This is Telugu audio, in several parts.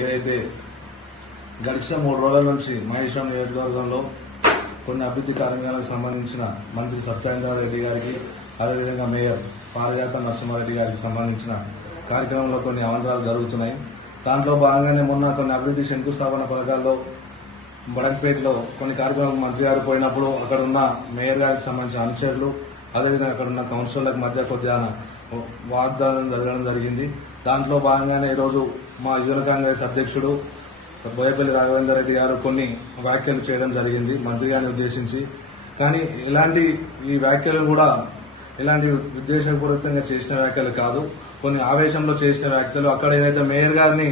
ఏదైతే గడిచిన మూడు రోజుల నుంచి మహేశ్వరం నియోజకవర్గంలో కొన్ని అభివృద్ధి కార్యక్రమాలకు సంబంధించిన మంత్రి సత్యేంద్రారెడ్డి గారికి అదేవిధంగా మేయర్ పారిజాత నరసింహారెడ్డి గారికి సంబంధించిన కార్యక్రమంలో కొన్ని అవంతరాలు జరుగుతున్నాయి. దాంట్లో భాగంగానే మొన్న కొన్ని అభివృద్ధి శంకుస్థాపన పథకాల్లో బడంపేటలో కొన్ని కార్యక్రమాలకు మంత్రి గారు పోయినప్పుడు అక్కడ ఉన్న మేయర్ గారికి సంబంధించిన అనుచరులు అదేవిధంగా అక్కడ ఉన్న కౌన్సిలర్లకు మధ్య కొద్దిగా వాగ్దానం జరగడం జరిగింది. దాంట్లో భాగంగానే ఈరోజు మా యువన కాంగ్రెస్ అధ్యక్షుడు బోయపల్లి రాఘవేందర్ రెడ్డి గారు కొన్ని వ్యాఖ్యలు చేయడం జరిగింది మంత్రి గారిని ఉద్దేశించి. కానీ ఇలాంటి ఈ వ్యాఖ్యలు కూడా ఇలాంటి ఉద్దేశపూర్వకంగా చేసిన వ్యాఖ్యలు కాదు. కొన్ని ఆవేశంలో చేసిన వ్యాఖ్యలు. అక్కడ ఏదైతే మేయర్ గారిని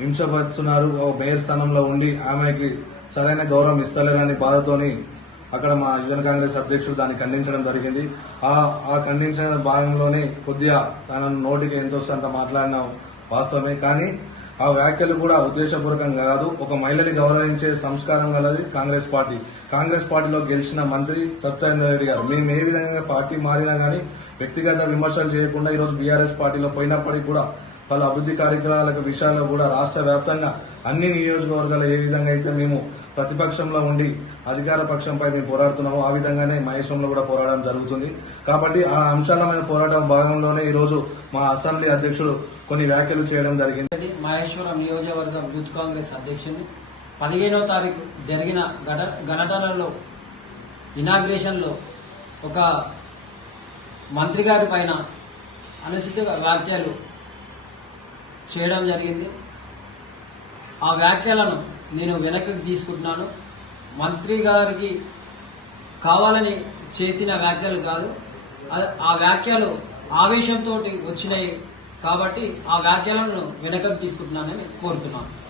హింసపరుస్తున్నారు ఓ మేయర్ స్థానంలో ఉండి ఆమెకి సరైన గౌరవం ఇస్తలేరని బాధతోని అక్కడ మా యువన కాంగ్రెస్ అధ్యక్షుడు దాన్ని ఖండించడం జరిగింది. ఆ ఆ ఖండించిన భాగంలోనే కొద్దిగా తన నోటికి ఎంత అంత మాట్లాడిన వాస్తవమే. కానీ ఆ వ్యాఖ్యలు కూడా ఉద్దేశపూర్వకంగా కాదు. ఒక మహిళని గౌరవించే సంస్కారం గలది కాంగ్రెస్ పార్టీ. కాంగ్రెస్ పార్టీలో గెలిచిన మంత్రి సత్యేంద్ర రెడ్డి గారు. మేము ఏ విధంగా పార్టీ మారినా గానీ వ్యక్తిగత విమర్శలు చేయకుండా ఈరోజు బీఆర్ఎస్ పార్టీలో పోయినప్పటికీ కూడా పలు అభివృద్ధి కార్యక్రమాలకు విషయాల్లో కూడా రాష్ట్ర వ్యాప్తంగా అన్ని నియోజకవర్గాలు ఏ విధంగా అయితే మేము ప్రతిపక్షంలో ఉండి అధికార పక్షంపై మేము పోరాడుతున్నామో ఆ విధంగానే మహేశ్వరంలో కూడా పోరాడడం జరుగుతుంది. కాబట్టి ఆ అంశాలమైన పోరాటం భాగంలోనే ఈరోజు మా అసెంబ్లీ అధ్యక్షుడు కొన్ని వ్యాఖ్యలు చేయడం జరిగింది. మహేశ్వరం నియోజకవర్గం యూత్ కాంగ్రెస్ అధ్యక్షుడు పదిహేనో తారీఖు జరిగిన ఘటనలో ఘటనలలో ఇనాగ్రేషన్లో ఒక మంత్రి గారి పైన అనుచిత వ్యాఖ్యలు చేయడం జరిగింది. ఆ వ్యాఖ్యలను నేను వెనక్కి తీసుకుంటున్నాను. మంత్రి గారికి కావాలని చేసిన వ్యాఖ్యలు కాదు. ఆ- ఆ వ్యాఖ్యలు ఆవేశంతో వచ్చినాయి కాబట్టి ఆ వ్యాఖ్యలను వెనక్కి తీసుకుంటున్నానని కోరుతున్నాను.